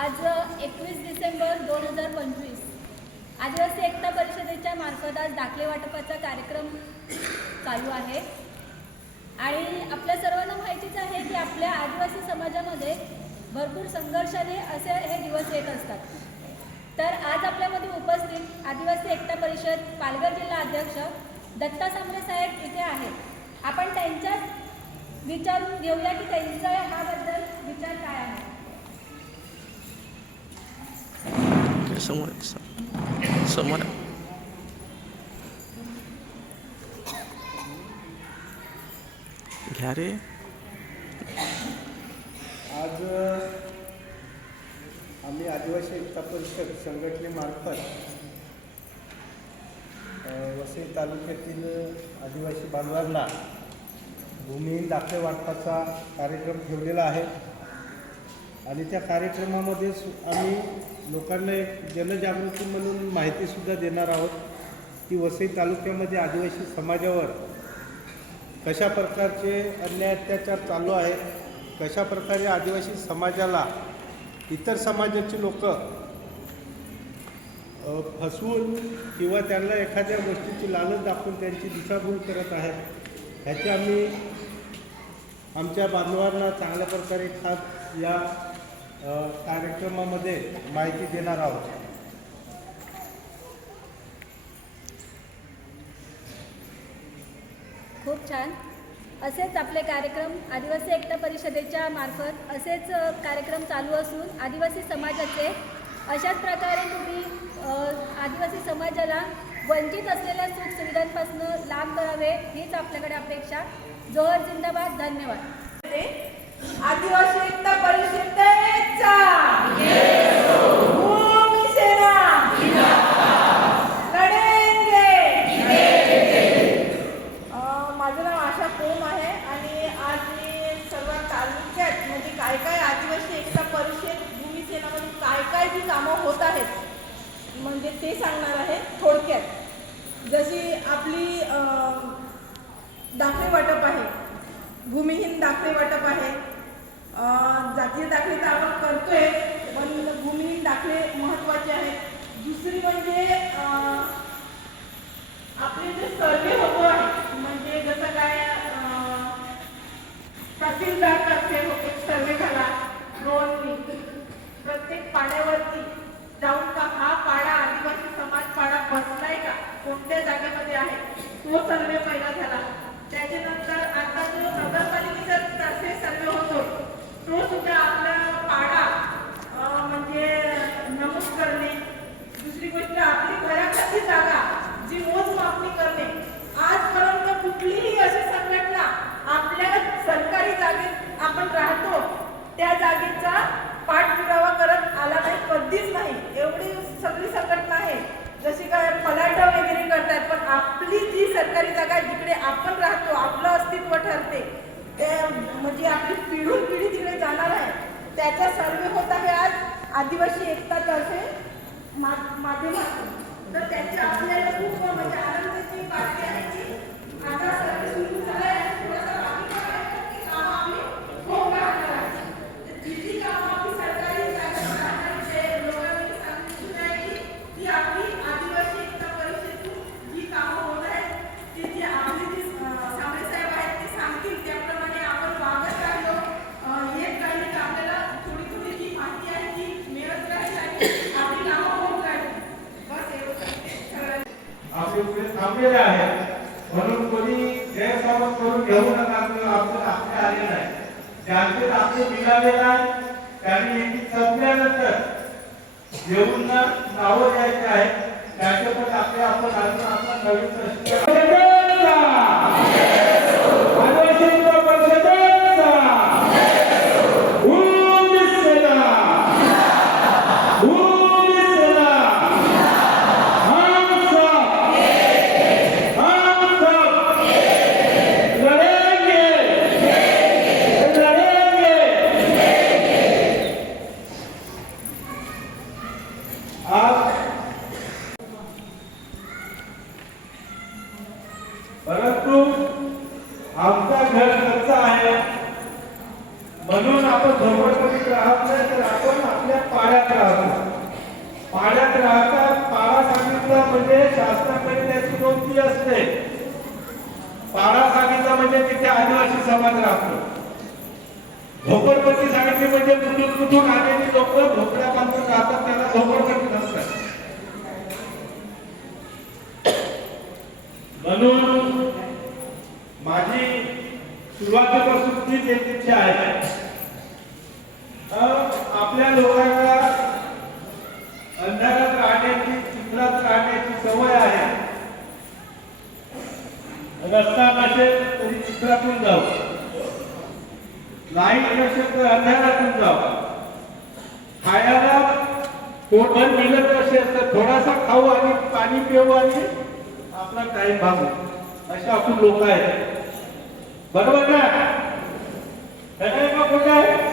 आज 21 डिसेंबर 2025 आदिवासी एकता परिषदेच्या मार्फत आज दाखले वाटपाचा कार्यक्रम चालू आहे आणि आपल्या सर्वांना माहितीच आहे की आपल्या आदिवासी समाजामध्ये भरपूर संघर्षाने असे हे दिवस येत असतात. तर आज आपल्यामध्ये उपस्थित आदिवासी एकता परिषद पालघर जिल्हा अध्यक्ष दत्ता सांबरे साहेब इथे आहेत. आपण त्यांच्याच विचारून घेऊया की त्यांचा ह्याबद्दल विचार काय आहे. समोर घ्या रे. आज आम्ही आदिवासी एकता परिषद संघटनेमार्फत वसई तालुक्यातील आदिवासी बांधवांना भूमिहीन दाखले वाटपाचा कार्यक्रम ठेवलेला आहे आणि त्या कार्यक्रमामध्ये आम्ही लोकांना एक जनजागृती म्हणून माहितीसुद्धा देणार आहोत की वसई तालुक्यामध्ये आदिवासी समाजावर कशा प्रकारचे अन्याय अत्याचार चालू आहेत, कशा प्रकारे आदिवासी समाजाला इतर समाजाची लोक फसवून किंवा त्यांना एखाद्या गोष्टीची लालच दाखवून त्यांची दिशाभूल करत आहेत. ह्याची आम्ही आमच्या बांधवांना चांगल्या प्रकारे खास या कार्यक्रमामध्ये माहिती देणार आहोत. खूप छान. असेच आपले कार्यक्रम आदिवासी एकता परिषदेच्या मार्फत असेच कार्यक्रम चालू असून आदिवासी समाजाचे अशाच प्रकारे तुम्ही आदिवासी समाजाला वंचित असलेल्या सुख सुविधांपासून लाभ करावे हीच आपल्याकडे अपेक्षा. जोहर जिंदाबाद. धन्यवाद. आदिवासी एकता परिषदेचा भूमी सेना लढेंगे. माझं नाव आशा कोम आहे आणि आज मी सर्व तालुक्यात म्हणजे काय काय आदिवासी एकता परिषद भूमी सेनामध्ये काय काय जी कामं होत आहेत म्हणजे ते सांगणार आहे थोडक्यात. जशी आपली दाखले वाटप आहे, भूमिहीन दाखले वाटप आहे. जातीय दाखले तर आपण करतोय पण भूमिहीन दाखले महत्त्वाचे आहेत. दुसरी म्हणजे आपले जे सर्वे होतो आहे म्हणजे जसं काय तहसीलदार एक सर्वे झाला ड्रोननी प्रत्येक पाड्यावरती जाऊन का हा पाडा आदिवासी समाज पाडा बसलाय का, कोणत्या जागेमध्ये आहे तो सर्वे पहिला झाला. त्याच्यानंतर आता जो नगरपालिकेचा तर्फे सर्वे होतो तो सुद्धा आपला पाडा म्हणजे नमूद करणे. दुसरी गोष्ट आपली घराखाली जागा जी मोजमापणी करणे. आजपर्यंत कुठलीही अशी संघटना आपल्या सरकारी जागेत आपण राहतो त्या जागेचा पाठपुरावा करत आला नाही, कधीच नाही. एवढी सगळी संघटना आहे जशी काय फलाटा वगैरे करतात पण आपली जी सरकारी जागा जिकडे आपण राहतो आपलं अस्तित्व ठरते ते म्हणजे आपली पिढून पिढी तिकडे जाणार आहे त्याचा सर्वे होत आहे आज आदिवासी एकता तर्फे माध्यमातून. तर त्याची आपल्याला खूप म्हणजे आनंदाची बातमी आहे की आता सर्वे सुरू झाला आहे. थोडासा बाकी आहे कामं आम्ही होऊन राहणार आहे. जी कामं आपली सरकारी जागा लोकांनी सांगितलं आहे की आपली आदिवासी एकता परिषदेतून जी कामं होत आहेत ती जी आपली जी सांबरे साहेब आहेत ते सांगतील त्याप्रमाणे आपण वागत राहिलो. येत राहिली तर आपल्याला थोडी थोडी जी माहिती आहे ती मिळत राहील आणि आपली कामं होत राहील. बस एवढं आपले पुढे थांबलेले आहेत म्हणून कोणी गैरसमज करून घेऊ नका किंवा आपण आपले आले नाही. ज्यांचे आपले मिळाले नाही त्यांनी एक संपल्यानंतर जेवून नावं द्यायचे आहेत त्याचे पण आपले आपण आपण नवीन परंतु शासनाकडे त्याची नोंदी असते. पाडा सांगितला म्हणजे तिथे आदिवासी समाज राहतो. झोपडपट्टी सांगितली म्हणजे कुठून आलेली लोक झोपड्या बांधून राहतात, त्याला झोपडपट्टी म्हणतात. म्हणून माझी सुरुवातीपासून तीच एक इच्छा आहे, आपल्या लोकांना अंधारात राहण्याची, चिखलात राहण्याची सवय आहे. रस्ता नसेल तरी चिखलातून जाऊ, लाईट नसेल तर अंधारातून जाऊ, खायला पोटभर मिळत नसेल तर थोडासा खाऊ आणि पाणी पिऊ आणि आपला टाइम भागू, असे आपण लोक आहेत. बरोबर ना? खोटं आहे?